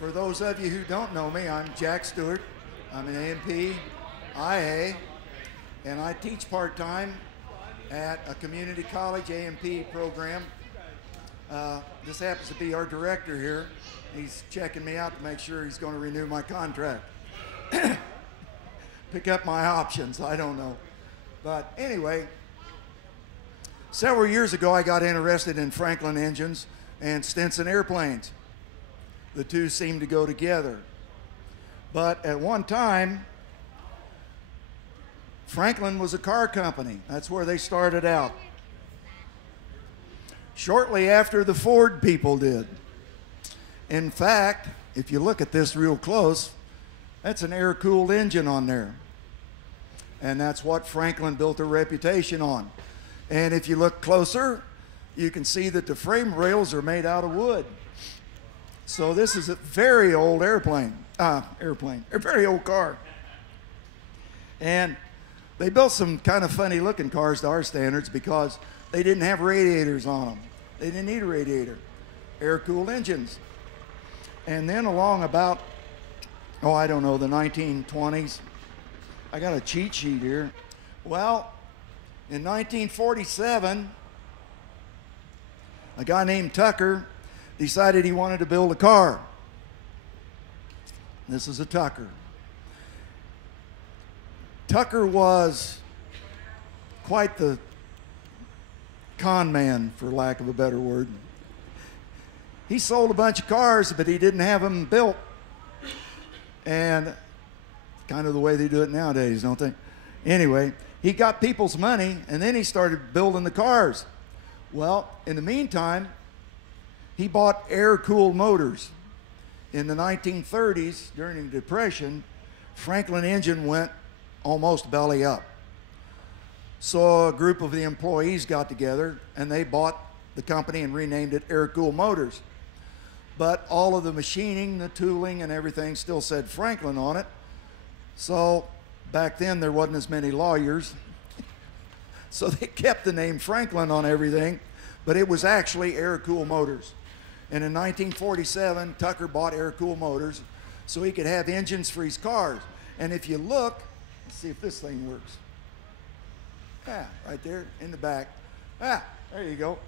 For those of you who don't know me, I'm Jack Stewart. I'm an A&P, IA, and I teach part-time at a community college A&P program. This happens to be our director here. He's checking me out to make sure he's going to renew my contract. Pick up my options, I don't know. But anyway, several years ago I got interested in Franklin engines and Stinson airplanes. The two seem to go together. But at one time, Franklin was a car company. That's where they started out. Shortly after the Ford people did. In fact, if you look at this real close, that's an air-cooled engine on there. And that's what Franklin built a reputation on. And if you look closer, you can see that the frame rails are made out of wood. So this is a very old a very old car. And they built some kind of funny looking cars to our standards because they didn't have radiators on them. They didn't need a radiator. Air-cooled engines. And then along about, I don't know, the 1920s, I got a cheat sheet here. Well, in 1947, a guy named Tucker decided he wanted to build a car. This is a Tucker. Tucker was quite the con man, for lack of a better word. He sold a bunch of cars, but he didn't have them built. And kind of the way they do it nowadays, don't they? Anyway, he got people's money, and then he started building the cars. Well, in the meantime, he bought air-cooled motors. In the 1930s, during the Depression, Franklin engine went almost belly up. So a group of the employees got together and they bought the company and renamed it Air-Cooled Motors. But all of the machining, the tooling, and everything still said Franklin on it. So back then there wasn't as many lawyers. So they kept the name Franklin on everything, but it was actually Air-Cooled Motors. And in 1947, Tucker bought Air-Cooled Motors so he could have engines for his cars. And if you look, let's see if this thing works. Yeah, right there in the back. Ah, there you go.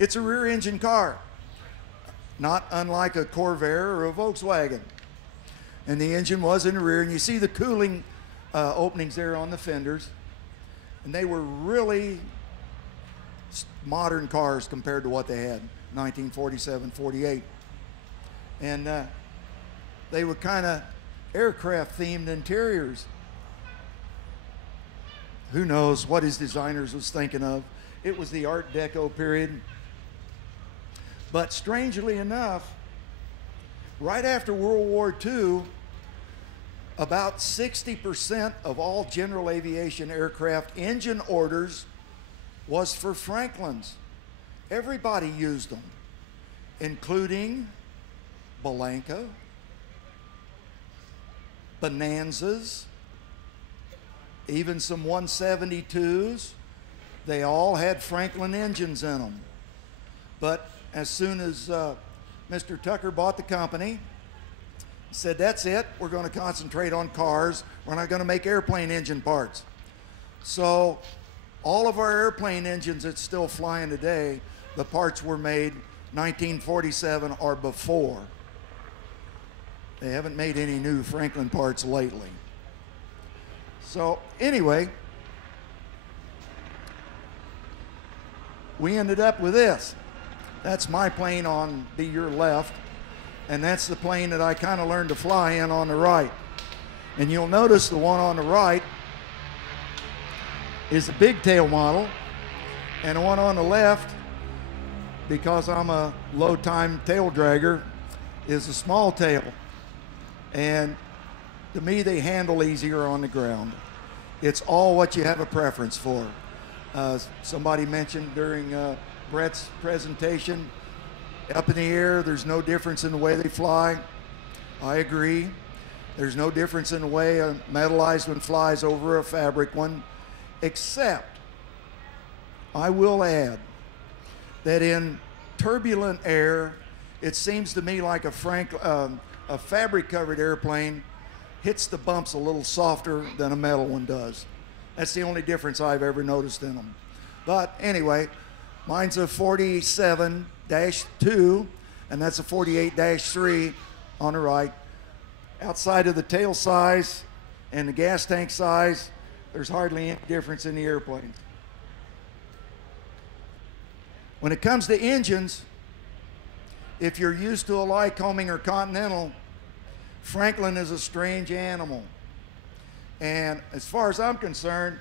It's a rear engine car, not unlike a Corvair or a Volkswagen. And the engine was in the rear, and you see the cooling openings there on the fenders. And they were really modern cars compared to what they had. 1947, 48. And they were kind of aircraft themed interiors. Who knows what his designers was thinking of. It was the Art Deco period. But strangely enough, right after World War II, about 60% of all general aviation aircraft engine orders was for Franklins. Everybody used them, including Belanca, Bonanzas, even some 172s. They all had Franklin engines in them. But as soon as Mr. Tucker bought the company, he said, that's it, we're going to concentrate on cars. We're not going to make airplane engine parts. So all of our airplane engines that's still flying today, the parts were made 1947 or before. They haven't made any new Franklin parts lately. So anyway, we ended up with this. That's my plane on Be Your Left, and that's the plane that I kind of learned to fly in on the right. And you'll notice the one on the right is a big tail model, and the one on the left, because I'm a low-time tail dragger, is a small tail. And to me, they handle easier on the ground. It's all what you have a preference for. Somebody mentioned during Brett's presentation, up in the air, there's no difference in the way they fly. I agree. There's no difference in the way a metallized one flies over a fabric one, except I will add that in turbulent air it seems to me like a fabric-covered airplane hits the bumps a little softer than a metal one does. That's the only difference I've ever noticed in them. But anyway, mine's a 47-2, and that's a 48-3 on the right. Outside of the tail size and the gas tank size, there's hardly any difference in the airplanes. When it comes to engines, if you're used to a Lycoming or Continental, Franklin is a strange animal. And as far as I'm concerned,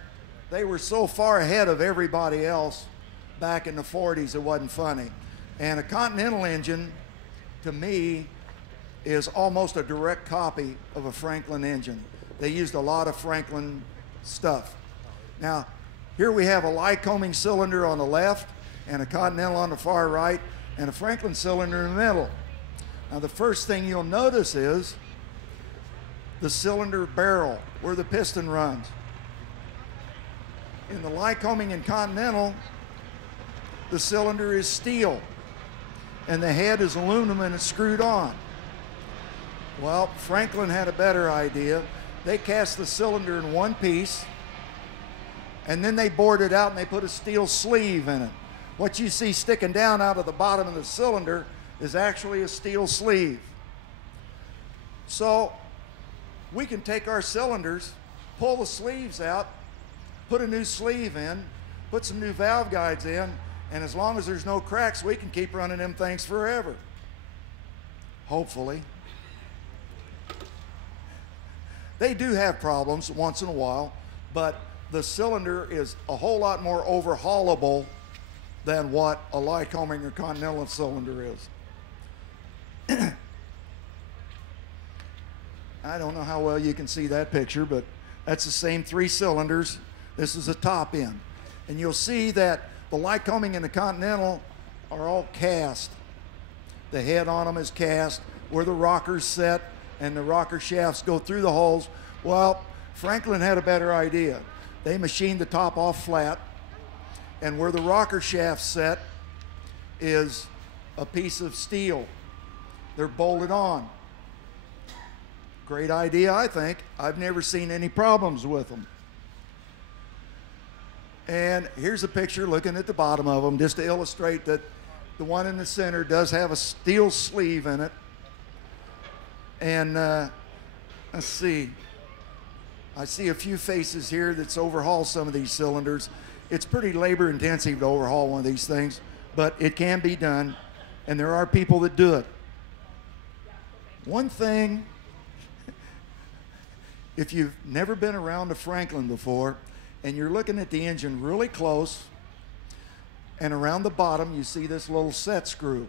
they were so far ahead of everybody else back in the 40s, it wasn't funny. And a Continental engine, to me, is almost a direct copy of a Franklin engine. They used a lot of Franklin stuff. Now, here we have a Lycoming cylinder on the left and a Continental on the far right and a Franklin cylinder in the middle. Now, the first thing you'll notice is the cylinder barrel, where the piston runs. In the Lycoming and Continental, the cylinder is steel and the head is aluminum and it's screwed on. Well, Franklin had a better idea. They cast the cylinder in one piece and then they bored it out and they put a steel sleeve in it. What you see sticking down out of the bottom of the cylinder is actually a steel sleeve. So we can take our cylinders, pull the sleeves out, put a new sleeve in, put some new valve guides in, and as long as there's no cracks, we can keep running them things forever. Hopefully. They do have problems once in a while, but the cylinder is a whole lot more overhaulable than what a Lycoming or Continental cylinder is. I don't know how well you can see that picture, but that's the same 3 cylinders. This is the top end. And you'll see that the Lycoming and the Continental are all cast. The head on them is cast, where the rockers set and the rocker shafts go through the holes. Well, Franklin had a better idea. They machined the top off flat, and where the rocker shaft set is a piece of steel. They're bolted on. Great idea, I think. I've never seen any problems with them. And here's a picture looking at the bottom of them, just to illustrate that the one in the center does have a steel sleeve in it. And let's see. I see a few faces here that's overhauled some of these cylinders. It's pretty labor intensive to overhaul one of these things, but it can be done, and there are people that do it. One thing, if you've never been around a Franklin before, and you're looking at the engine really close, and around the bottom you see this little set screw.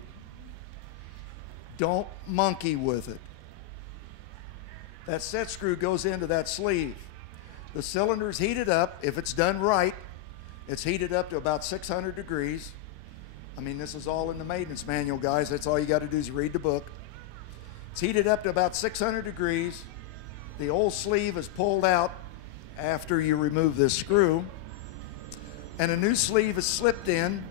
Don't monkey with it. That set screw goes into that sleeve. The cylinder's heated up. If it's done right, it's heated up to about 600 degrees. I mean, this is all in the maintenance manual, guys. That's all you got to do is read the book. It's heated up to about 600 degrees. The old sleeve is pulled out after you remove this screw, and a new sleeve is slipped in,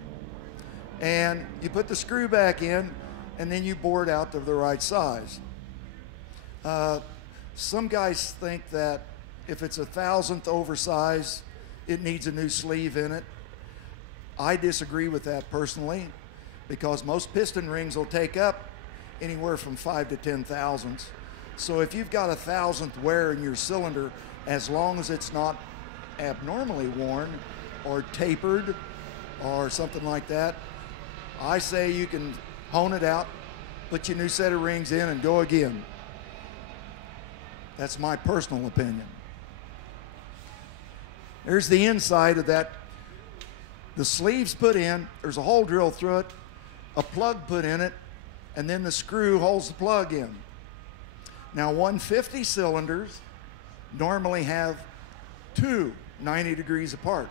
and you put the screw back in, and then you bore it out to the right size. Some guys think that if it's 1/1000th oversized, it needs a new sleeve in it. I disagree with that personally, because most piston rings will take up anywhere from 5 to 10 thousandths. So if you've got 1/1000th wear in your cylinder, as long as it's not abnormally worn or tapered or something like that, I say you can hone it out, put your new set of rings in, and go again. That's my personal opinion. There's the inside of that. The sleeve's put in, there's a hole drilled through it, a plug put in it, and then the screw holds the plug in. Now, 150 cylinders normally have 2 90 degrees apart.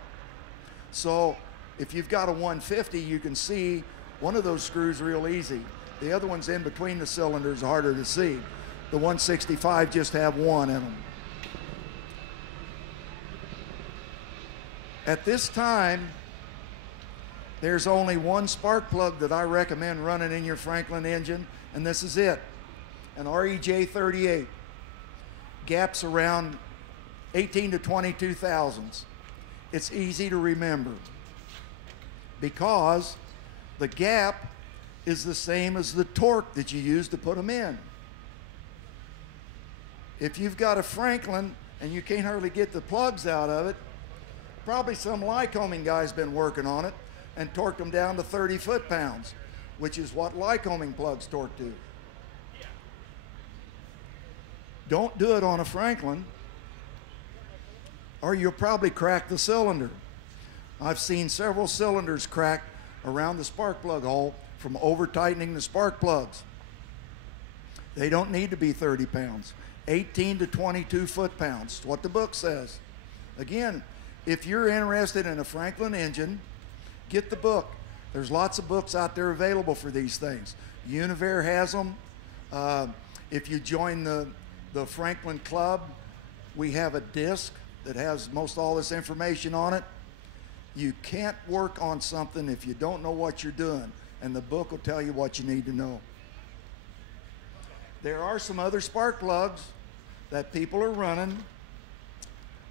So if you've got a 150, you can see one of those screws real easy. The other ones in between the cylinders are harder to see. The 165 just have 1 in them. At this time, There's only one spark plug that I recommend running in your Franklin engine, and this is it, an REJ38. Gaps around 18 to 22 thousandths. It's easy to remember because the gap is the same as the torque that you use to put them in. If you've got a Franklin and you can't hardly get the plugs out of it, probably some Lycoming guy's been working on it and torqued them down to 30 foot-pounds, which is what Lycoming plugs torque to. Don't do it on a Franklin, or you'll probably crack the cylinder. I've seen several cylinders crack around the spark plug hole from over-tightening the spark plugs. They don't need to be 30 pounds. 18 to 22 foot-pounds, what the book says. Again, if you're interested in a Franklin engine, get the book. There's lots of books out there available for these things. Univer has them. If you join the Franklin Club, we have a disc that has most all this information on it. You can't work on something if you don't know what you're doing, and the book will tell you what you need to know. There are some other spark plugs that people are running,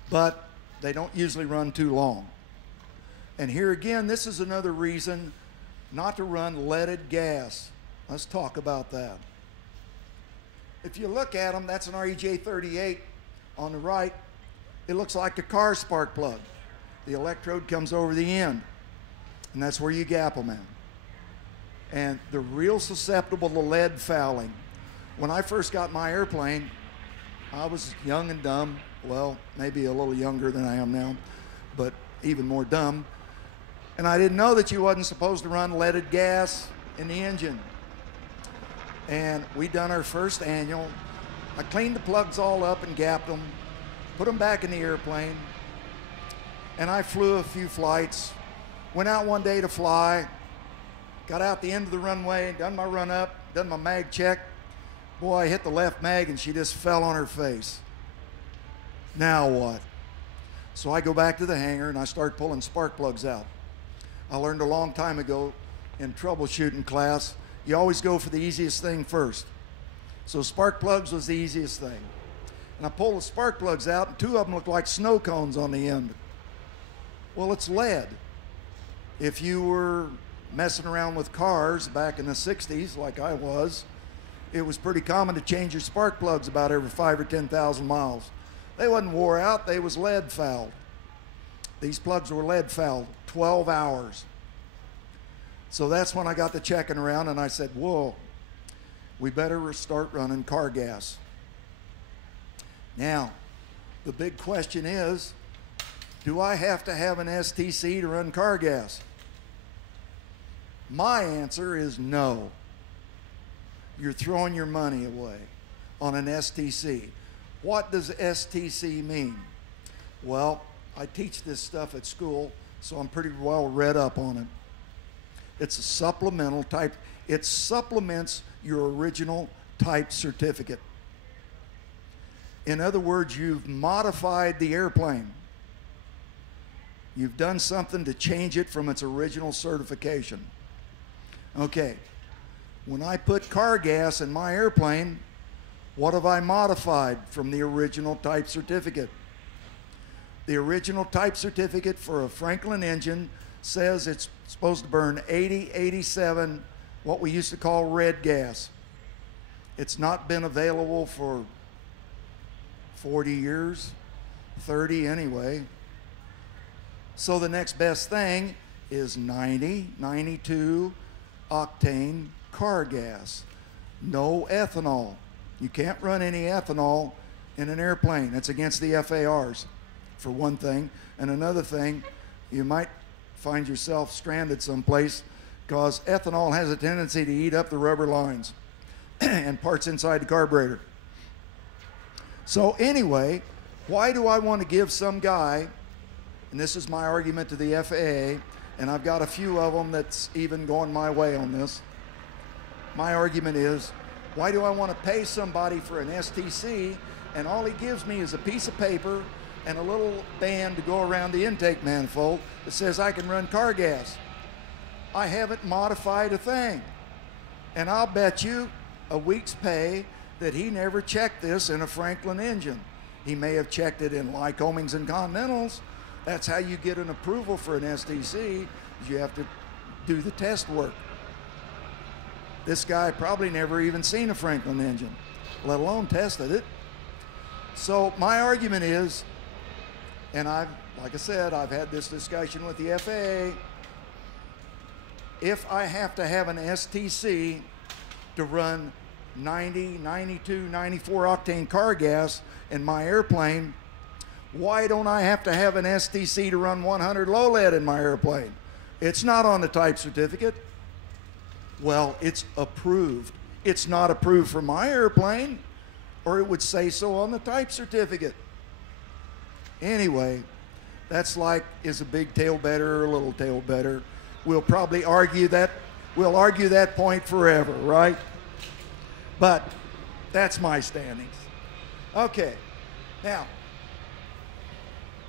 but they don't usually run too long. And here again, this is another reason not to run leaded gas. Let's talk about that. If you look at them, that's an REJ38 on the right. It looks like a car spark plug. The electrode comes over the end, and that's where you gap them in. And they're real susceptible to lead fouling. When I first got my airplane, I was young and dumb. Well, maybe a little younger than I am now, but even more dumb. And I didn't know that you wasn't supposed to run leaded gas in the engine. And we done our first annual. I cleaned the plugs all up and gapped them, put them back in the airplane, and I flew a few flights. Went out one day to fly, got out the end of the runway, done my run up, done my mag check. Boy, I hit the left mag and she just fell on her face. Now what? So I go back to the hangar and I start pulling spark plugs out. I learned a long time ago in troubleshooting class, you always go for the easiest thing first. So spark plugs was the easiest thing. And I pulled the spark plugs out and two of them looked like snow cones on the end. Well, it's lead. If you were messing around with cars back in the 60s, like I was, it was pretty common to change your spark plugs about every 5 or 10,000 miles. They wasn't wore out, they was lead fouled. These plugs were lead fouled, 12 hours. So that's when I got to checking around and I said, whoa, we better start running car gas. Now, the big question is, do I have to have an STC to run car gas? My answer is no. You're throwing your money away on an STC. What does STC mean? Well, I teach this stuff at school, so I'm pretty well read up on it. It's a supplemental type. It supplements your original type certificate. In other words, you've modified the airplane. You've done something to change it from its original certification. Okay, when I put car gas in my airplane, what have I modified from the original type certificate? The original type certificate for a Franklin engine says it's supposed to burn 80, 87, what we used to call red gas. It's not been available for 40 years, 30 anyway. So the next best thing is 90, 92 octane car gas. No ethanol. You can't run any ethanol in an airplane. It's against the FARs, for one thing. And another thing, you might find yourself stranded someplace because ethanol has a tendency to eat up the rubber lines and parts inside the carburetor. So anyway, why do I want to give some guy, and this is my argument to the FAA, and I've got a few of them that's even going my way on this. My argument is, why do I want to pay somebody for an STC and all he gives me is a piece of paper and a little band to go around the intake manifold that says I can run car gas? I haven't modified a thing. And I'll bet you a week's pay that he never checked this in a Franklin engine. He may have checked it in Lycomings and Continentals. That's how you get an approval for an STC. You have to do the test work. This guy probably never even seen a Franklin engine, let alone tested it. So my argument is, and like I said, I've had this discussion with the FAA, if I have to have an STC to run 90, 92, 94 octane car gas in my airplane, why don't I have to have an STC to run 100 low lead in my airplane? It's not on the type certificate. Well, it's approved. It's not approved for my airplane, or it would say so on the type certificate. Anyway, that's like, is a big tail better or a little tail better? We'll probably argue that, we'll argue that point forever, right? But that's my standings. Okay, now,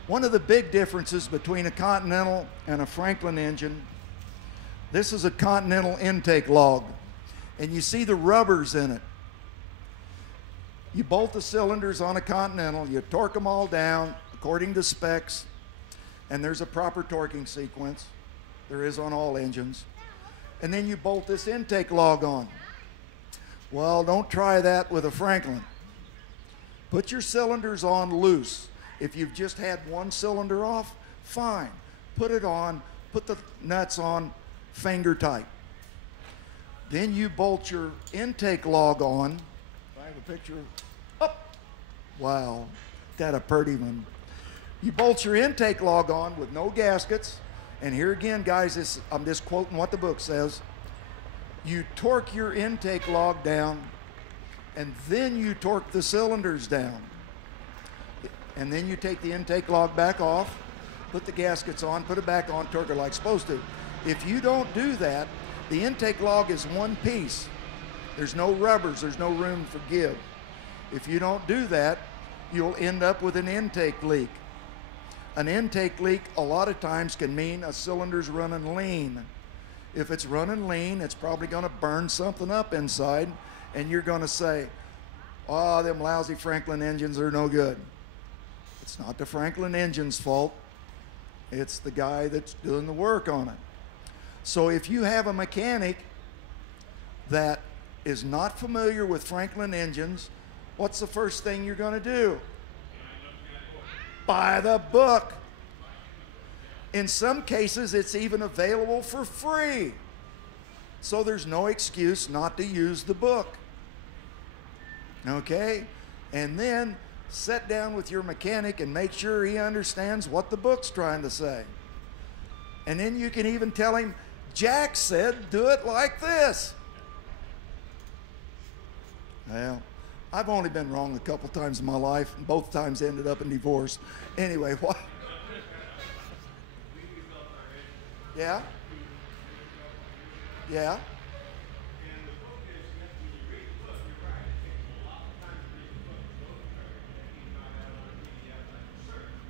one of the big differences between a Continental and a Franklin engine, this is a Continental intake log, and you see the rubbers in it. You bolt the cylinders on a Continental, you torque them all down according to specs, and there's a proper torquing sequence. There is on all engines. And then you bolt this intake log on. Well, don't try that with a Franklin. Put your cylinders on loose. If you've just had one cylinder off, fine. Put it on, put the nuts on finger tight. Then you bolt your intake log on. I have a picture. Up. Wow, that a pretty one. You bolt your intake log on with no gaskets. And here again, guys, I'm just quoting what the book says. You torque your intake log down, and then you torque the cylinders down. And then you take the intake log back off, put the gaskets on, put it back on, torque it like it's supposed to. If you don't do that, the intake log is one piece. There's no rubbers, there's no room for give. If you don't do that, you'll end up with an intake leak. An intake leak a lot of times can mean a cylinder's running lean. If it's running lean, it's probably going to burn something up inside, and you're going to say, oh, them lousy Franklin engines are no good. It's not the Franklin engine's fault. It's the guy that's doing the work on it. So if you have a mechanic that is not familiar with Franklin engines, what's the first thing you're going to do? Buy the book. In some cases, it's even available for free. So there's no excuse not to use the book. Okay? And then sit down with your mechanic and make sure he understands what the book's trying to say. And then you can even tell him, Jack said, do it like this. Well, I've only been wrong a couple times in my life, and both times ended up in divorce. Anyway, what? Yeah? Yeah?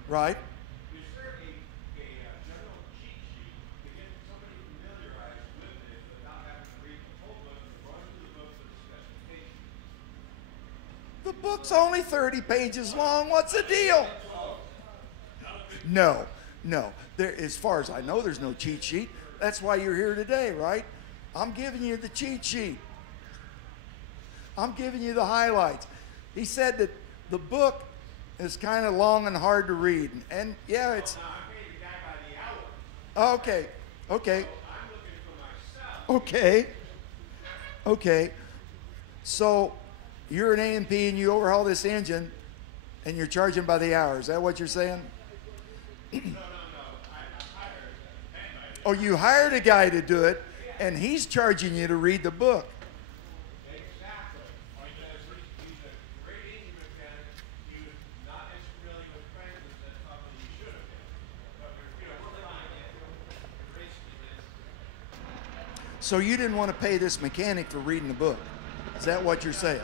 Right? The book's only 30 pages long. What's the deal? No. There, as far as I know, there's no cheat sheet. That's why you're here today, right? I'm giving you the cheat sheet. I'm giving you the highlights. He said that the book is kind of long and hard to read. And yeah, it's... Okay. So you're an A&P and you overhaul this engine and you're charging by the hour. Is that what you're saying? No. Oh, you hired a guy to do it and he's charging you to read the book. Exactly. He's a great engine mechanic. He was not as familiar with Franklin as probably he should have been. But we're fine. So you didn't want to pay this mechanic for reading the book. Is that what you're saying?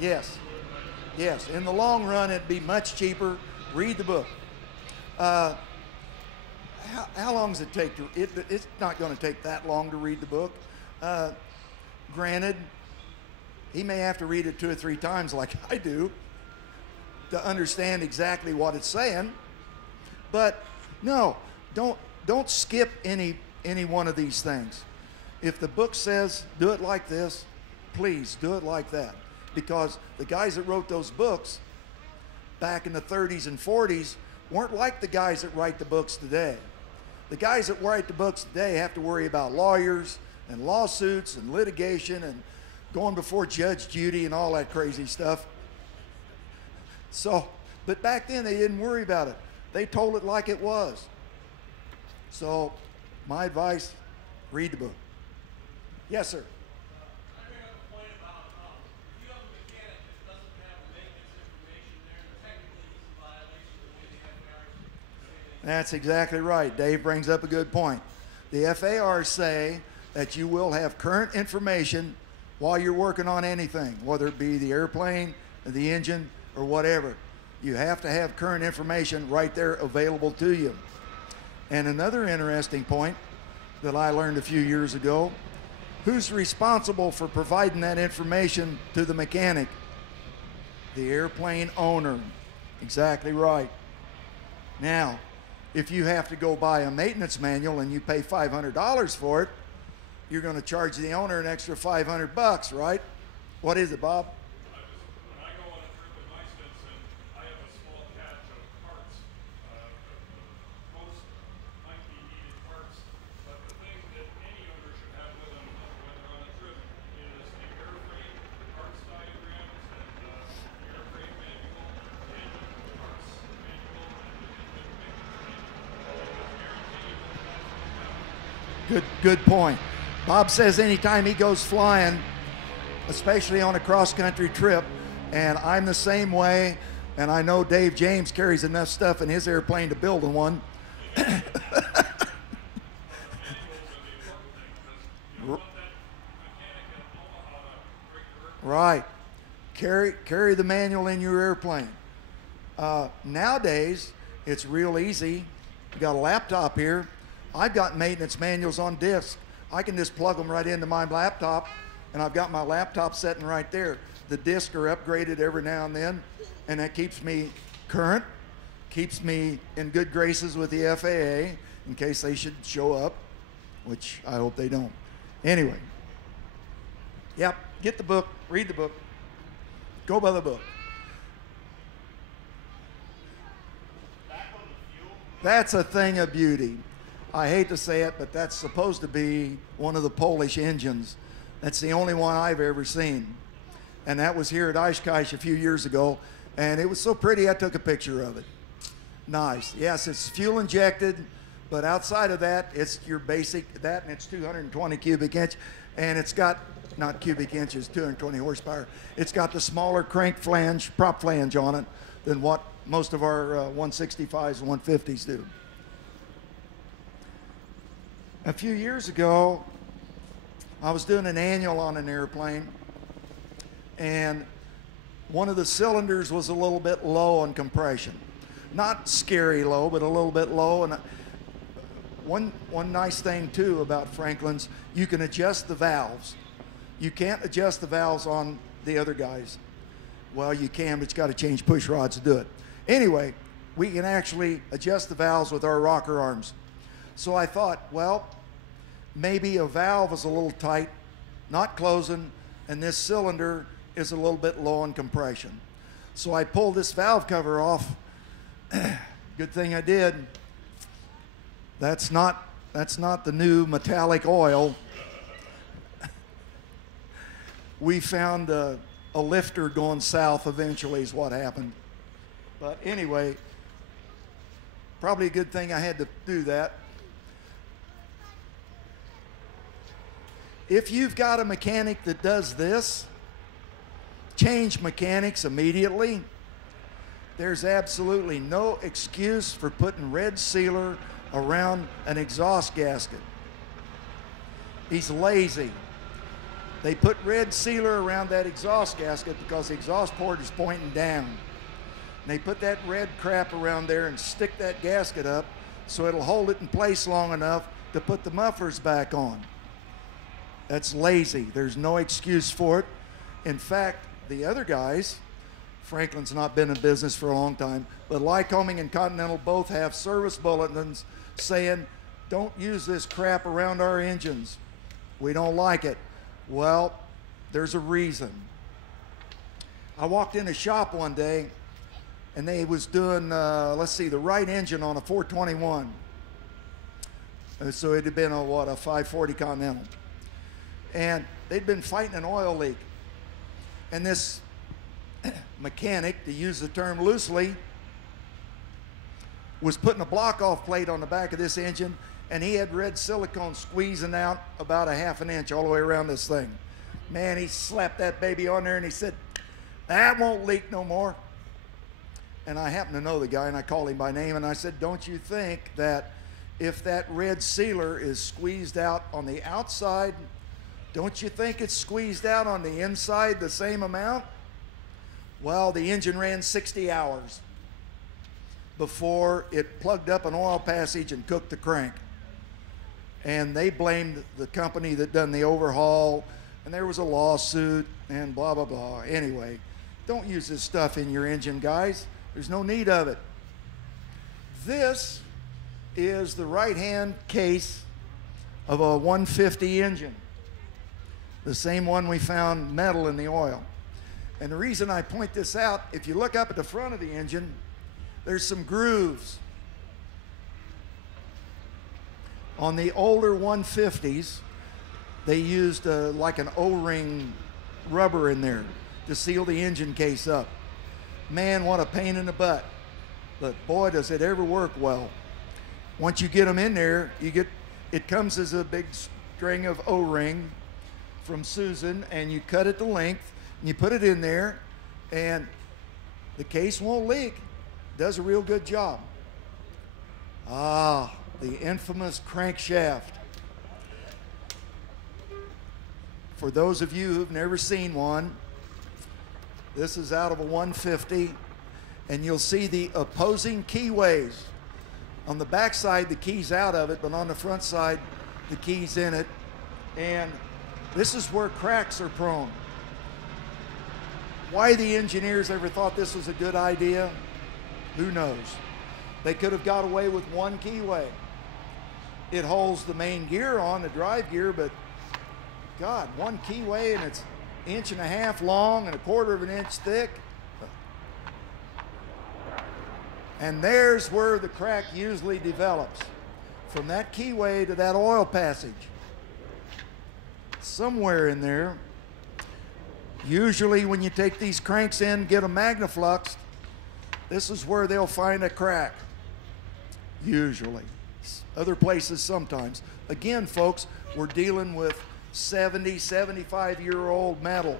Yes. Yes. In the long run, it'd be much cheaper. Read the book. How long does it take to? It's not going to take that long to read the book. Granted, he may have to read it 2 or 3 times, like I do, to understand exactly what it's saying. But no, don't skip any one of these things. If the book says do it like this, please do it like that, because the guys that wrote those books back in the 30s and 40s weren't like the guys that write the books today. The guys that write the books today have to worry about lawyers and lawsuits and litigation and going before Judge Judy and all that crazy stuff. So, but back then they didn't worry about it. They told it like it was. So, my advice, read the book. Yes, sir. I bring up a point about if you have a mechanic that doesn't have the maintenance information there, technically he's in violation of the way the FAR. That's exactly right. Dave brings up a good point. The FAR say that you will have current information while you're working on anything, whether it be the airplane, or the engine, or whatever. You have to have current information right there available to you. And another interesting point that I learned a few years ago, who's responsible for providing that information to the mechanic? The airplane owner. Exactly right. Now, if you have to go buy a maintenance manual and you pay $500 for it, you're going to charge the owner an extra $500, right? What is it, Bob? When I go on a trip with my Stinson, I have a small catch of parts. Most might be needed parts, but the thing that any owner should have with them when they're on a trip is the airframe parts diagrams and the airframe manual, the engine parts manual, and the engine manual. Good point. Bob says anytime he goes flying, especially on a cross-country trip, and I'm the same way, and I know Dave James carries enough stuff in his airplane to build one. Right. Carry the manual in your airplane. Nowadays, it's real easy. You got a laptop here. I've got maintenance manuals on disk. I can just plug them right into my laptop, and I've got my laptop sitting right there. The discs are upgraded every now and then, and that keeps me current, keeps me in good graces with the FAA in case they should show up, which I hope they don't. Anyway, yep, get the book, read the book, go by the book. That's a thing of beauty. I hate to say it, but that's supposed to be one of the Polish engines. That's the only one I've ever seen. And that was here at OshKosh a few years ago, and it was so pretty I took a picture of it. Nice. Yes, it's fuel injected, but outside of that, it's your basic, that, and it's 220 cubic inch, and it's got, not cubic inches, 220 horsepower. It's got the smaller crank flange, prop flange on it than what most of our 165s and 150s do. A few years ago, I was doing an annual on an airplane, and one of the cylinders was a little bit low on compression. Not scary low, but a little bit low. And one nice thing, too, about Franklin's, you can adjust the valves. You can't adjust the valves on the other guys. Well, you can, but you got to change push rods to do it. Anyway, we can actually adjust the valves with our rocker arms. So I thought, well, maybe a valve is a little tight, not closing, and this cylinder is a little bit low on compression. So I pulled this valve cover off. Good thing I did. That's not the new metallic oil. We found a lifter going south eventually is what happened. But anyway, probably a good thing I had to do that. If you've got a mechanic that does this, change mechanics immediately. There's absolutely no excuse for putting red sealer around an exhaust gasket. He's lazy. They put red sealer around that exhaust gasket because the exhaust port is pointing down. And they put that red crap around there and stick that gasket up so it'll hold it in place long enough to put the mufflers back on. That's lazy. There's no excuse for it. In fact, the other guys, Franklin's not been in business for a long time, but Lycoming and Continental both have service bulletins saying, don't use this crap around our engines. We don't like it. Well, there's a reason. I walked in a shop one day and they was doing, let's see, the right engine on a 421. So it had been a 540 Continental. And they'd been fighting an oil leak. And this mechanic, to use the term loosely, was putting a block-off plate on the back of this engine, and he had red silicone squeezing out about a ½ an inch all the way around this thing. Man, he slapped that baby on there and he said, that won't leak no more. And I happen to know the guy, and I called him by name, and I said, don't you think that if that red sealer is squeezed out on the outside, don't you think it's squeezed out on the inside the same amount? Well, the engine ran 60 hours before it plugged up an oil passage and cooked the crank. And they blamed the company that done the overhaul, and there was a lawsuit and blah, blah, blah. Anyway, don't use this stuff in your engine, guys. There's no need of it. This is the right-hand case of a 150 engine, the same one we found metal in the oil. And the reason I point this out, if you look up at the front of the engine, there's some grooves. On the older 150s, they used like an O-ring rubber in there to seal the engine case up. Man, what a pain in the butt. But boy, does it ever work well. Once you get them in there, it comes as a big string of O-ring from Susan, and you cut it to length, and you put it in there, and the case won't leak. Does a real good job. Ah, the infamous crankshaft. For those of you who've never seen one, this is out of a 150, and you'll see the opposing keyways. On the back side, the key's out of it, but on the front side, the key's in it. And this is where cracks are prone. Why the engineers ever thought this was a good idea, who knows? They could have got away with one keyway. It holds the main gear on, the drive gear, but God, one keyway, and it's 1.5 inches long and 1/4 inch thick. And there's where the crack usually develops, from that keyway to that oil passage. Somewhere in there. Usually when you take these cranks in, get them magnafluxed, this is where they'll find a crack. Usually. Other places sometimes. Again, folks, we're dealing with 70, 75-year-old metal.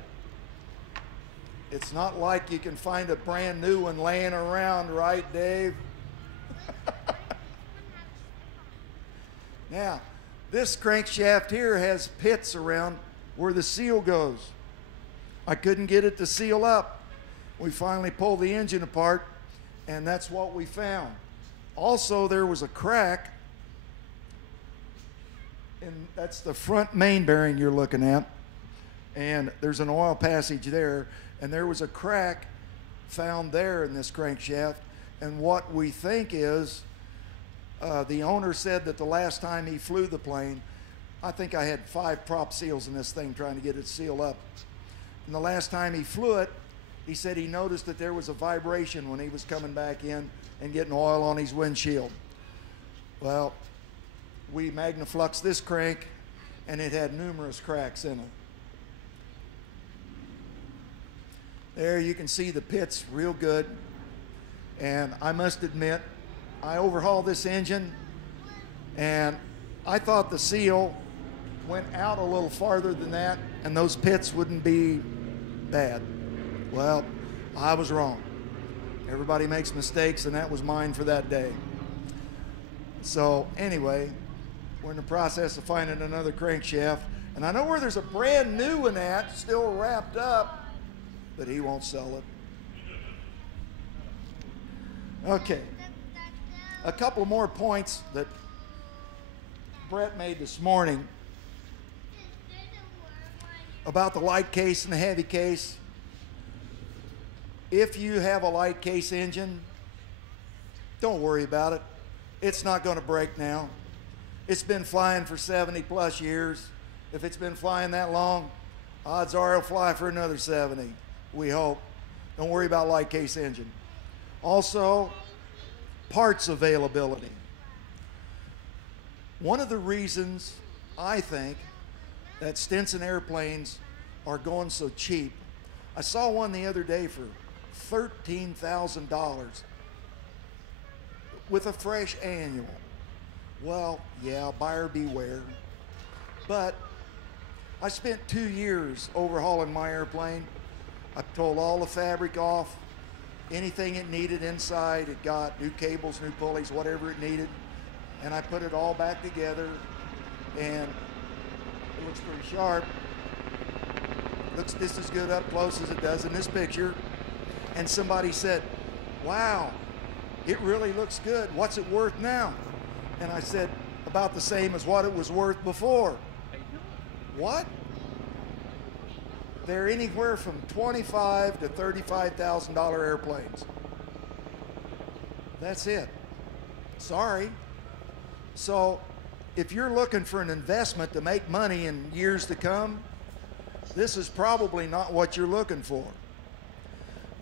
It's not like you can find a brand new one laying around, right, Dave? Now, this crankshaft here has pits around where the seal goes. I couldn't get it to seal up. We finally pulled the engine apart, and that's what we found. Also, there was a crack, and that's the front main bearing you're looking at, and there's an oil passage there, and there was a crack found there in this crankshaft, and what we think is the owner said that the last time he flew the plane, I think I had 5 prop seals in this thing trying to get it sealed up. And the last time he flew it, he said he noticed that there was a vibration when he was coming back in and getting oil on his windshield. Well, we magnafluxed this crank, and it had numerous cracks in it. There you can see the pits real good. And I must admit, I overhauled this engine, and I thought the seal went out a little farther than that, and those pits wouldn't be bad. Well, I was wrong. Everybody makes mistakes, and that was mine for that day. So anyway, we're in the process of finding another crankshaft. And I know where there's a brand new one at, still wrapped up, but he won't sell it. Okay. A couple more points that Brett made this morning about the light case and the heavy case. If you have a light case engine, don't worry about it. It's not going to break now. It's been flying for 70 plus years. If it's been flying that long, odds are it'll fly for another 70, we hope. Don't worry about light case engine. Also, parts availability. One of the reasons I think that Stinson airplanes are going so cheap, I saw one the other day for $13,000 with a fresh annual. Well, yeah, buyer beware. But I spent 2 years overhauling my airplane. I pulled all the fabric off, anything it needed inside. It got new cables, new pulleys, whatever it needed. And I put it all back together, and it looks pretty sharp. Looks just as good up close as it does in this picture. And somebody said, wow, it really looks good. What's it worth now? And I said, about the same as what it was worth before. What? They're anywhere from $25,000 to $35,000 airplanes. That's it. Sorry. So if you're looking for an investment to make money in years to come, this is probably not what you're looking for.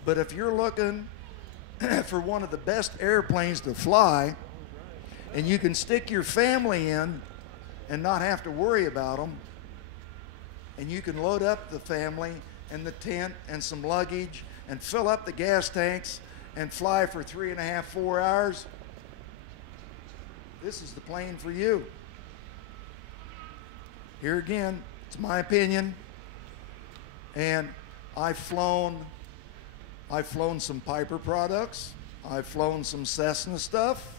But if you're looking for one of the best airplanes to fly, and you can stick your family in and not have to worry about them, and you can load up the family and the tent and some luggage and fill up the gas tanks and fly for 3.5, 4 hours, this is the plane for you. Here again, it's my opinion, and I've flown some Piper products. I've flown some Cessna stuff.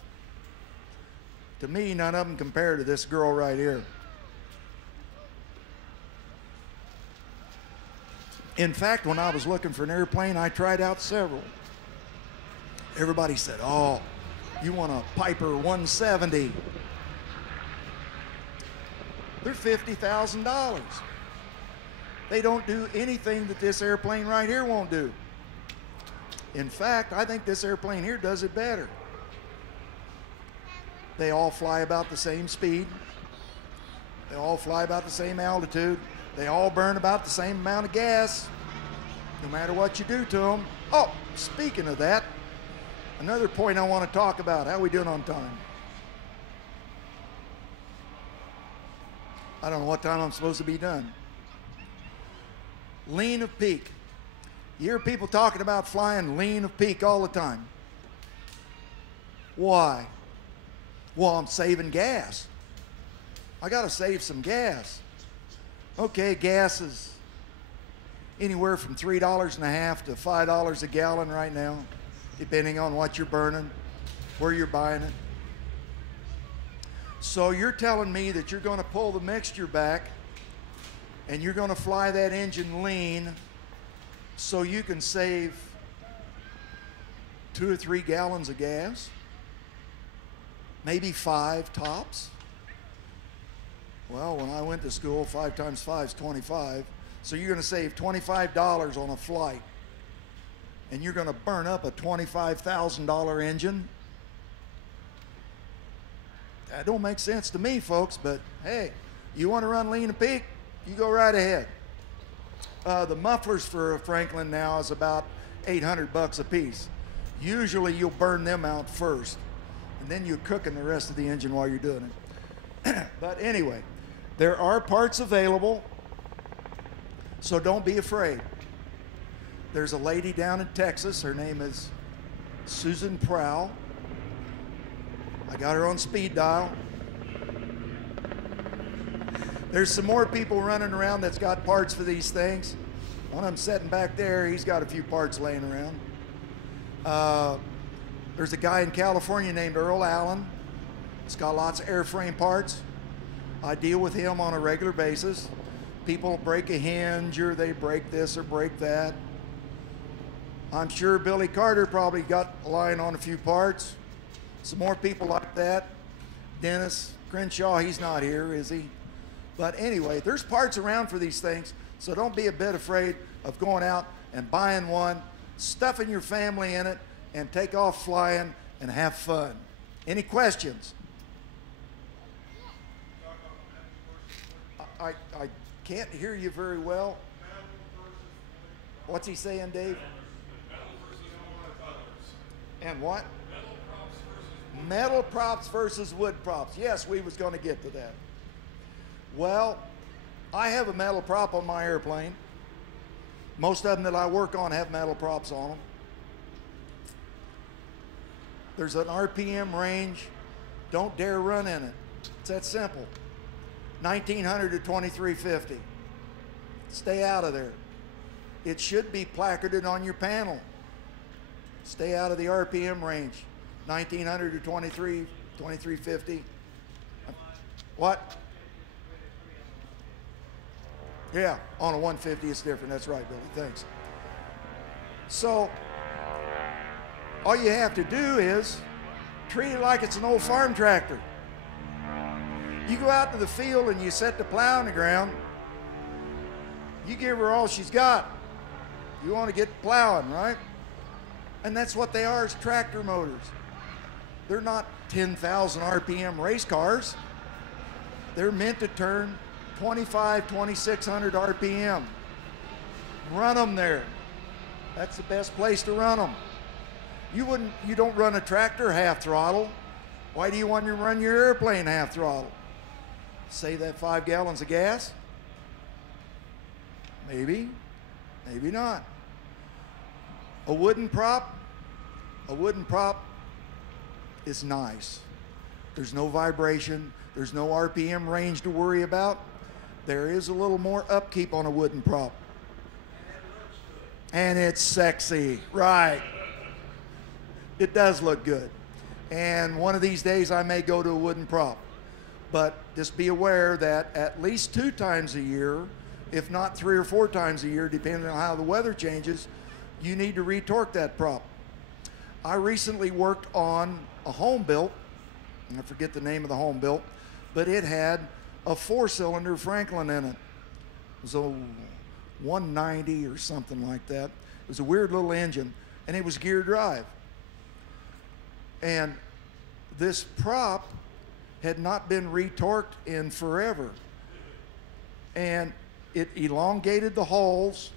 To me, none of them compare to this girl right here. In fact, when I was looking for an airplane, I tried out several. Everybody said, oh, you want a Piper 170. They're $50,000. They don't do anything that this airplane right here won't do. In fact, I think this airplane here does it better. They all fly about the same speed. They all fly about the same altitude. They all burn about the same amount of gas, no matter what you do to them. Oh, speaking of that, another point I want to talk about. How are we doing on time? I don't know what time I'm supposed to be done. Lean of peak. You hear people talking about flying lean of peak all the time. Why? Well, I'm saving gas. I got to save some gas. Okay, gas is anywhere from $3.50 to $5 a gallon right now, depending on what you're burning, where you're buying it. So you're telling me that you're going to pull the mixture back and you're going to fly that engine lean so you can save 2 or 3 gallons of gas? Maybe 5 tops? Well, when I went to school, 5 times 5 is 25. So you're going to save $25 on a flight. And you're going to burn up a $25,000 engine? That don't make sense to me, folks, but hey, you want to run lean and peak? You go right ahead. The mufflers for a Franklin now is about $800 a piece. Usually you'll burn them out first, and then you're cooking the rest of the engine while you're doing it. But anyway, there are parts available, so don't be afraid. There's a lady down in Texas. Her name is Susan Prowl. I got her on speed dial. There's some more people running around that's got parts for these things. One of them sitting back there, he's got a few parts laying around. There's a guy in California named Earl Allen. He's got lots of airframe parts. I deal with him on a regular basis. People break a hinge, or they break this or break that. I'm sure Billy Carter probably got lying on a few parts. Some more people like that. Dennis Crenshaw, he's not here, is he? But anyway, there's parts around for these things, so don't be a bit afraid of going out and buying one, stuffing your family in it, and take off flying and have fun. Any questions? I can't hear you very well. What's he saying, Dave? And what? Metal props versus wood props. Yes, we was going to get to that. Well, I have a metal prop on my airplane. Most of them that I work on have metal props on them. There's an RPM range. Don't dare run in it. It's that simple. 1900 to 2350. Stay out of there. It should be placarded on your panel. Stay out of the RPM range. 1900 to 2350. What? Yeah, on a 150 it's different. That's right, Billy. Thanks. So, all you have to do is treat it like it's an old farm tractor. You go out to the field and you set the plow on the ground. You give her all she's got. You want to get plowing, right? And that's what they are, is tractor motors. They're not 10,000 RPM race cars. They're meant to turn 2,600 RPM. Run them there. That's the best place to run them. You don't run a tractor half throttle. Why do you want to run your airplane half throttle? Save that 5 gallons of gas? Maybe, maybe not. A wooden prop is nice. There's no vibration. There's no RPM range to worry about. There is a little more upkeep on a wooden prop. And it's sexy, right? It does look good. And one of these days I may go to a wooden prop. But just be aware that at least 2 times a year, if not 3 or 4 times a year, depending on how the weather changes, you need to retorque that prop. I recently worked on a home built, and I forget the name of the home built, but it had a 4-cylinder Franklin in it. It was a 190 or something like that. It was a weird little engine, and it was gear drive. And this prop had not been retorqued in forever. And it elongated the holes.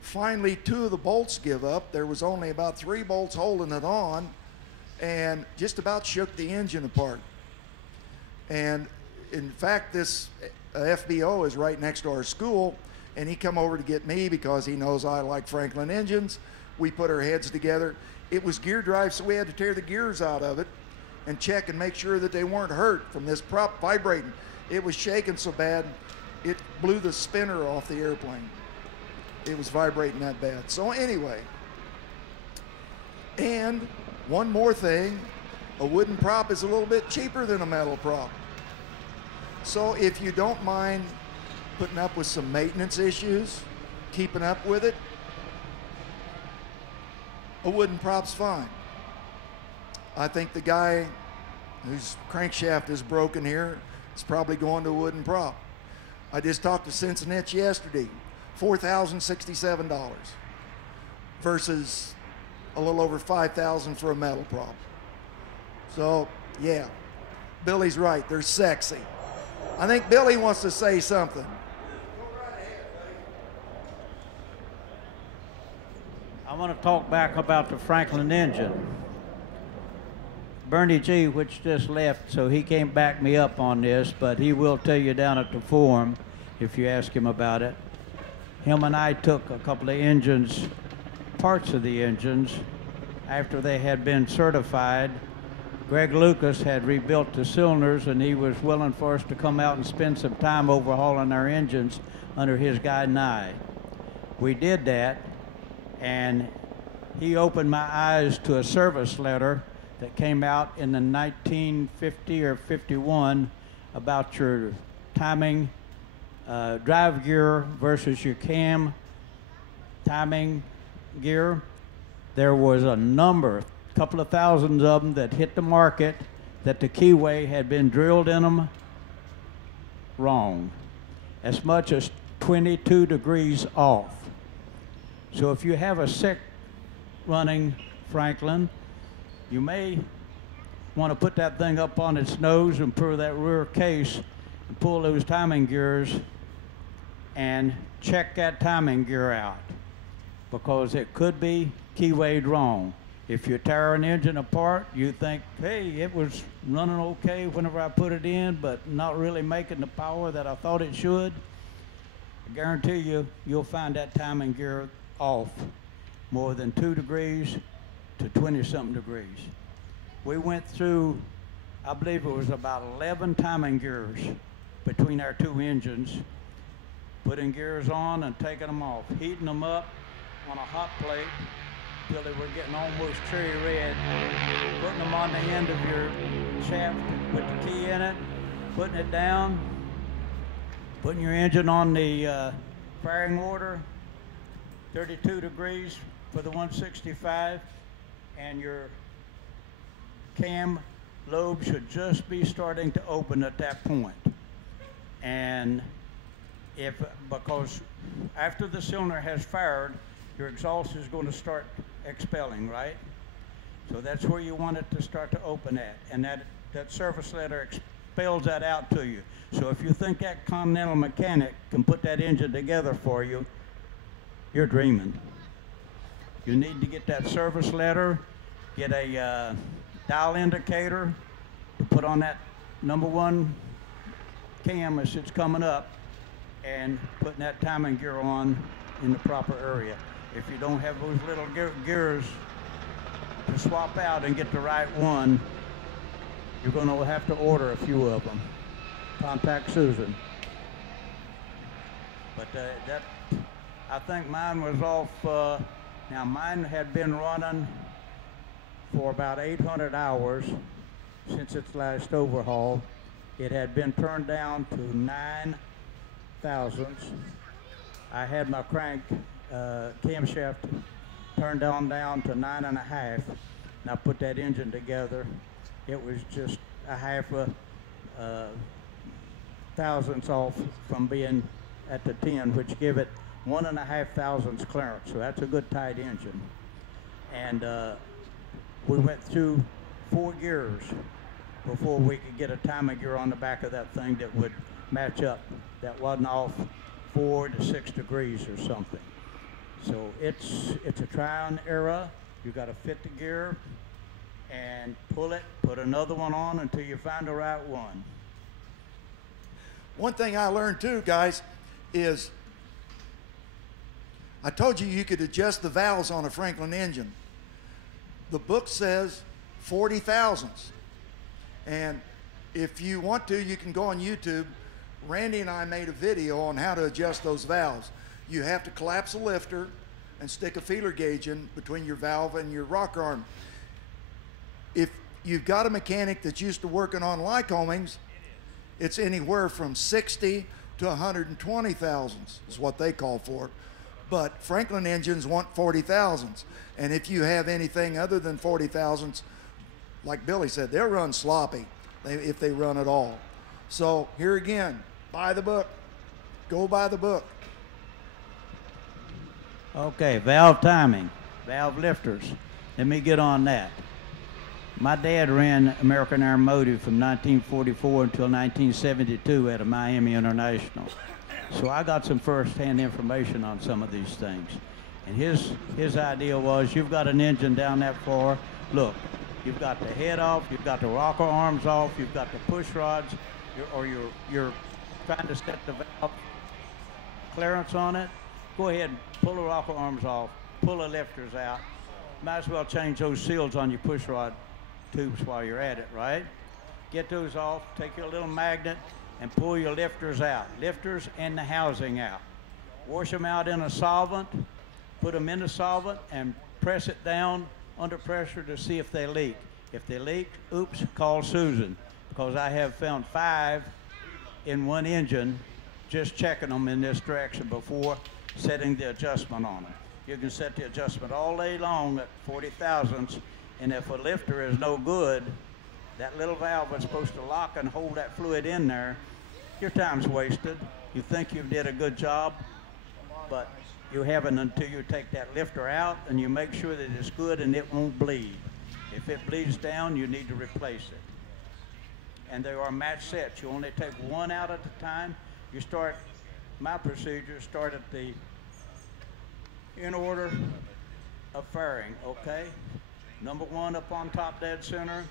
Finally, 2 of the bolts give up. There was only about 3 bolts holding it on, and just about shook the engine apart. And in fact, this FBO is right next to our school, and he come over to get me because he knows I like Franklin engines. We put our heads together. It was gear drive, so we had to tear the gears out of it and check and make sure that they weren't hurt from this prop vibrating. It was shaking so bad, it blew the spinner off the airplane. It was vibrating that bad. So anyway, and one more thing, a wooden prop is a little bit cheaper than a metal prop. So if you don't mind putting up with some maintenance issues, keeping up with it, a wooden prop's fine. I think the guy whose crankshaft is broken here is probably going to a wooden prop. I just talked to Stinson yesterday, $4,067 versus a little over $5,000 for a metal prop. So, yeah, Billy's right, they're sexy. I think Billy wants to say something. I want to talk back about the Franklin engine. Bernie G, which just left, so he can't back me up on this, but he will tell you down at the forum if you ask him about it. Him and I took a couple of engines, parts of the engines, after they had been certified. Greg Lucas had rebuilt the cylinders, and he was willing for us to come out and spend some time overhauling our engines under his guiding eye. We did that, and he opened my eyes to a service letter that came out in the 1950 or 51 about your timing drive gear versus your cam timing gear. There was a couple of thousands of them that hit the market that the keyway had been drilled in them wrong, as much as 22 degrees off. So if you have a sick running Franklin, you may want to put that thing up on its nose and pull that rear case and pull those timing gears and check that timing gear out, because it could be keywayed wrong. If you tear an engine apart, you think, hey, it was running okay whenever I put it in, but not really making the power that I thought it should. I guarantee you, you'll find that timing gear off more than 2 degrees to 20-something degrees. We went through, I believe it was about 11 timing gears between our two engines, putting gears on and taking them off, heating them up on a hot plate till they were getting almost cherry red, putting them on the end of your shaft with the key in it, putting it down, putting your engine on the firing order, 32 degrees for the 165, and your cam lobe should just be starting to open at that point. And because after the cylinder has fired, your exhaust is going to start expelling, right? So that's where you want it to start to open at, and that service letter expels that out to you. So if you think that Continental mechanic can put that engine together for you, you're dreaming. You need to get that service letter, get a dial indicator to put on that #1 cam as it's coming up, and putting that timing gear on in the proper area. If you don't have those little gears to swap out and get the right one, you're going to have to order a few of them. Contact Susan. But I think mine was off. Now mine had been running for about 800 hours since its last overhaul. It had been turned down to 9 thousandths. I had my crank camshaft turned down to 9.5, and I put that engine together. It was just a half a thousandths off from being at the 10, which give it 1.5 thousandths clearance. So that's a good tight engine. And we went through 4 gears before we could get a timing gear on the back of that thing that would match up, that wasn't off 4 to 6 degrees or something. So it's a try and error. You got to fit the gear and pull it, put another one on until you find the right one. One thing I learned too, guys, is I told you could adjust the valves on a Franklin engine. The book says 40 thousandths. And if you want to, you can go on YouTube. Randy and I made a video on how to adjust those valves. You have to collapse a lifter and stick a feeler gauge in between your valve and your rocker arm. If you've got a mechanic that's used to working on Lycomings, it's anywhere from 60 to 120 thousandths is what they call for. But Franklin engines want 40 thousandths. And if you have anything other than 40 thousandths, like Billy said, they'll run sloppy if they run at all. So here again, buy the book. Go buy the book. Okay, valve timing, valve lifters. Let me get on that. My dad ran American Aeromotive from 1944 until 1972 at a Miami International. So I got some first-hand information on some of these things. And his idea was, you've got an engine down that far. Look, you've got the head off, you've got the rocker arms off, you've got the push rods, you're trying to set the valve clearance on it. Go ahead and pull the rocker arms off, pull the lifters out. Might as well change those seals on your push rod tubes while you're at it, right? Get those off, take your little magnet and pull your lifters out. Lifters and the housing out. Wash them out in a solvent, put them in the solvent and press it down under pressure to see if they leak. If they leak, oops, call Susan, because I have found 5 in one engine just checking them in this direction before setting the adjustment on them. You can set the adjustment all day long at 40 thousandths, and if a lifter is no good, that little valve is supposed to lock and hold that fluid in there. Your time's wasted. You think you did a good job, but you haven't until you take that lifter out and you make sure that it's good and it won't bleed. If it bleeds down, you need to replace it. And they are match sets. You only take one out at a time. You start, my procedure, start at the in order of firing, okay? Number one up on top dead center.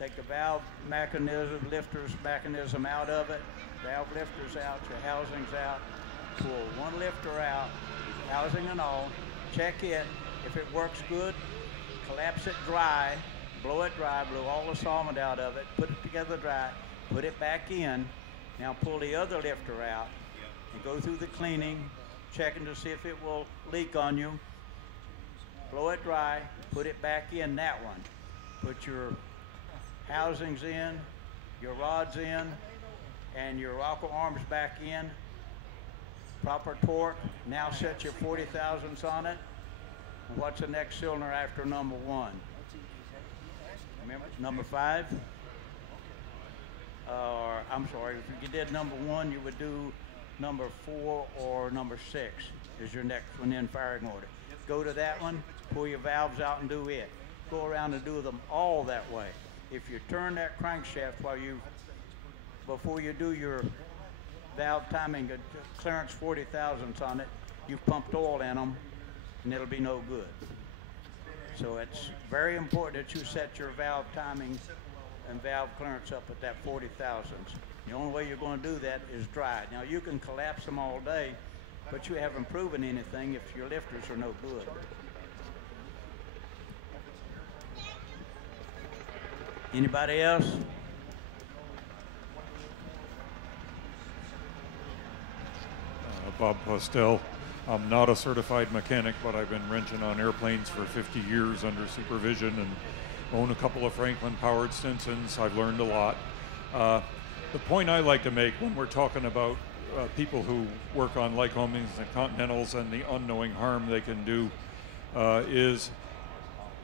Take the valve mechanism, lifter's mechanism out of it. Valve lifter's out, your housing's out. Pull one lifter out, housing and all. Check it. If it works good, collapse it dry, blow it dry, blow all the solvent out of it, put it together dry, put it back in. Now pull the other lifter out and go through the cleaning, checking to see if it will leak on you. Blow it dry, put it back in that one. Put your housings in, your rods in, and your rocker arms back in. Proper torque. Now set your 40 thousandths on it. And what's the next cylinder after number one? Remember, number 5? Or I'm sorry, if you did number 1, you would do number 4 or number 6 is your next one in firing order. Go to that one, pull your valves out and do it. Go around and do them all that way. If you turn that crankshaft before you do your valve timing, clearance 40 thousandths on it, you've pumped oil in them and it'll be no good. So it's very important that you set your valve timing and valve clearance up at that 40 thousandths. The only way you're going to do that is dry. Now you can collapse them all day, but you haven't proven anything if your lifters are no good. Anybody else? Bob Postel. I'm not a certified mechanic, but I've been wrenching on airplanes for 50 years under supervision and own a couple of Franklin-powered Stinsons. I've learned a lot. The point I like to make when we're talking about people who work on Lycomings and Continentals and the unknowing harm they can do is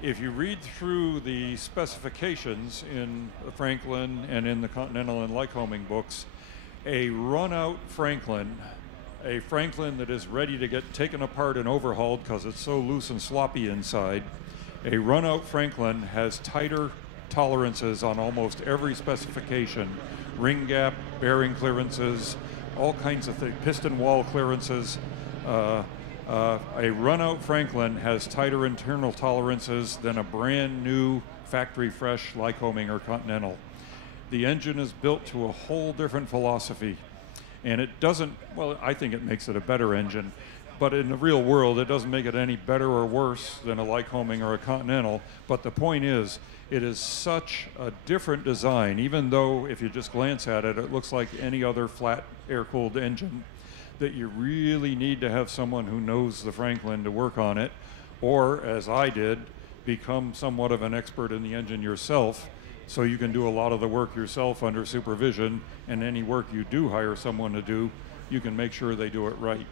if you read through the specifications in the Franklin and in the Continental and Lycoming books, a run-out Franklin, a Franklin that is ready to get taken apart and overhauled because it's so loose and sloppy inside, a run-out Franklin has tighter tolerances on almost every specification. Ring gap, bearing clearances, all kinds of things, piston wall clearances. A run-out Franklin has tighter internal tolerances than a brand new factory fresh Lycoming or Continental. The engine is built to a whole different philosophy, and it doesn't, well, I think it makes it a better engine, but in the real world it doesn't make it any better or worse than a Lycoming or a Continental. But the point is, it is such a different design, even though if you just glance at it, it looks like any other flat air-cooled engine, that you really need to have someone who knows the Franklin to work on it, or, as I did, become somewhat of an expert in the engine yourself, so you can do a lot of the work yourself under supervision, and any work you do hire someone to do, you can make sure they do it right.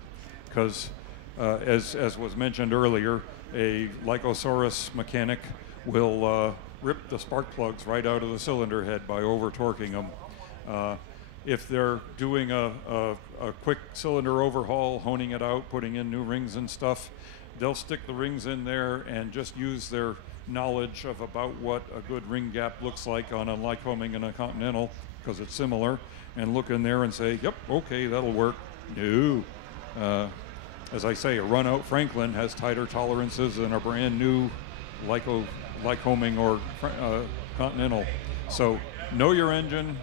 Because, as was mentioned earlier, a Lycosaurus mechanic will rip the spark plugs right out of the cylinder head by over-torquing them. If they're doing a quick cylinder overhaul, honing it out, putting in new rings and stuff, they'll stick the rings in there and just use their knowledge of about what a good ring gap looks like on a Lycoming and a Continental, because it's similar, and look in there and say, yep, okay, that'll work. No. As I say, a run-out Franklin has tighter tolerances than a brand new Lycoming or Continental. So know your engine,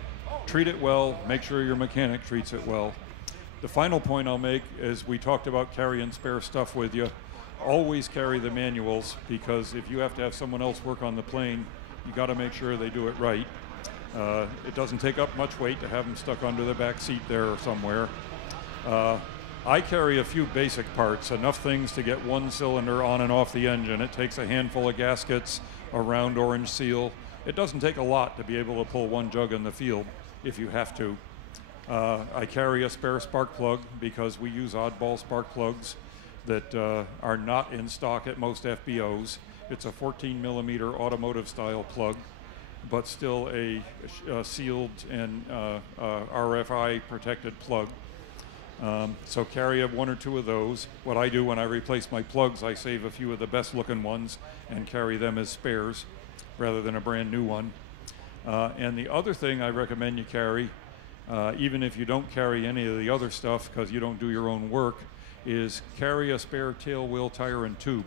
treat it well, make sure your mechanic treats it well. The final point I'll make is we talked about carrying spare stuff with you. Always carry the manuals, because if you have to have someone else work on the plane, you got to make sure they do it right. It doesn't take up much weight to have them stuck under the back seat there or somewhere. I carry a few basic parts, enough things to get one cylinder on and off the engine. It takes a handful of gaskets, a round orange seal. It doesn't take a lot to be able to pull one jug in the field if you have to. I carry a spare spark plug because we use oddball spark plugs that are not in stock at most FBOs. It's a 14 millimeter automotive style plug, but still a sealed and RFI protected plug. So carry one or two of those. What I do when I replace my plugs, I save a few of the best looking ones and carry them as spares rather than a brand new one. And the other thing I recommend you carry, even if you don't carry any of the other stuff because you don't do your own work, is carry a spare tail wheel tire and tube.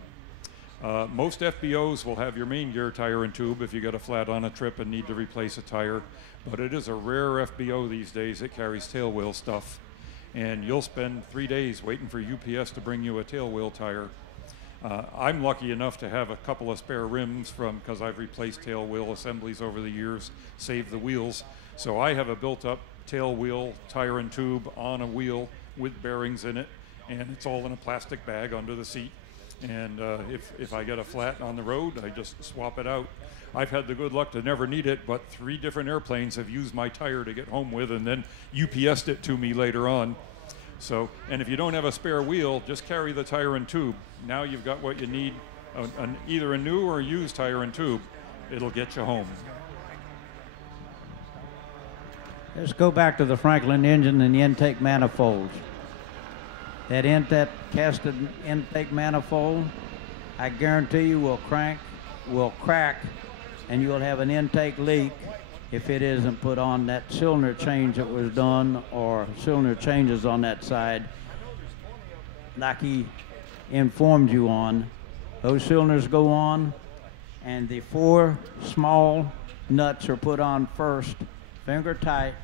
Most FBOs will have your main gear tire and tube if you get a flat on a trip and need to replace a tire, but it is a rare FBO these days that carries tail wheel stuff. And you'll spend 3 days waiting for UPS to bring you a tail wheel tire. I'm lucky enough to have a couple of spare rims because I've replaced tail wheel assemblies over the years, saved the wheels. So I have a built-up tail wheel tire and tube on a wheel with bearings in it, and it's all in a plastic bag under the seat. And if I get a flat on the road, I just swap it out. I've had the good luck to never need it, but 3 different airplanes have used my tire to get home with and then UPS'd it to me later on. So, and if you don't have a spare wheel, just carry the tire and tube. Now you've got what you need, either a new or a used tire and tube. It'll get you home. Let's go back to the Franklin engine and the intake manifolds. That casted intake manifold, I guarantee you will crack, and you'll have an intake leak if it isn't put on that cylinder change that was done, or cylinder changes on that side like he informed you on. Those cylinders go on, and the 4 small nuts are put on first, finger tight,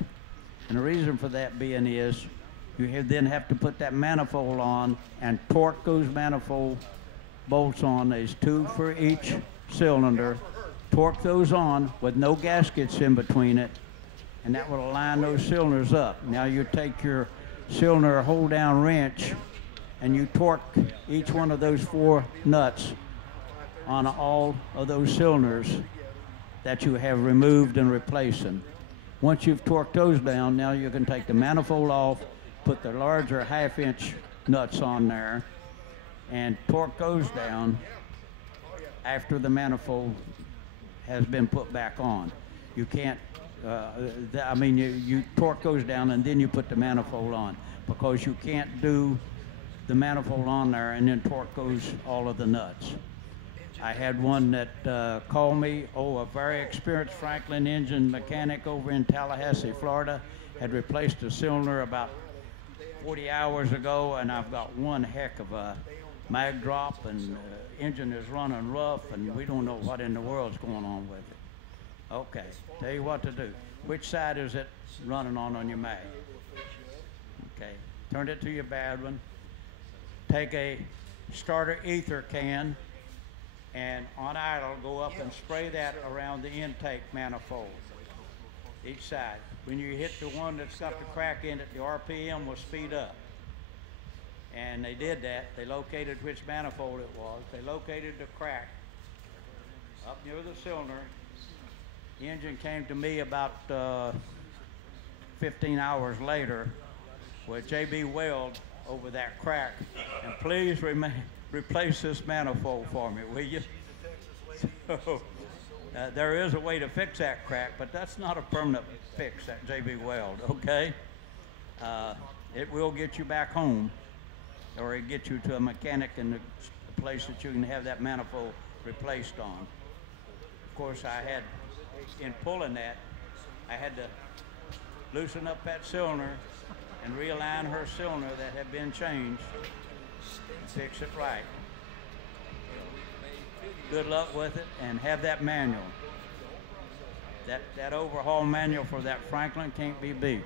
and the reason for that being is you then have to put that manifold on and torque those manifold bolts on. There's 2 for each cylinder. Torque those on with no gaskets in between it, and that will align those cylinders up. Now you take your cylinder hold down wrench and you torque each one of those 4 nuts on all of those cylinders that you have removed and replacing. Once you've torqued those down, now you can take the manifold off, put the larger 1/2-inch nuts on there, and torque those down after the manifold has been put back on. You can't, you torque those down and then you put the manifold on, because you can't do the manifold on there and then torque all of the nuts. I had one that called me, a very experienced Franklin engine mechanic over in Tallahassee, Florida, had replaced a cylinder about 40 hours ago, and I've got one heck of a mag drop, and engine is running rough, and we don't know what in the world's going on with it. Okay, tell you what to do. Which side is it running on your mag? Okay, turn it to your bad one. Take a starter ether can, and on idle, go up and spray that around the intake manifold, each side. When you hit the one that's got the crack in it, the RPM will speed up. And they did that. They located which manifold it was. They located the crack up near the cylinder. The engine came to me about 15 hours later with JB Weld over that crack. And please replace this manifold for me, will you? So, there is a way to fix that crack, but that's not a permanent fix, that JB Weld, okay? It will get you back home, or it get you to a mechanic in the place that you can have that manifold replaced on. Of course, in pulling that, I had to loosen up that cylinder and realign her cylinder that had been changed and fix it right. Good luck with it, and have that manual. That overhaul manual for that Franklin can't be beat.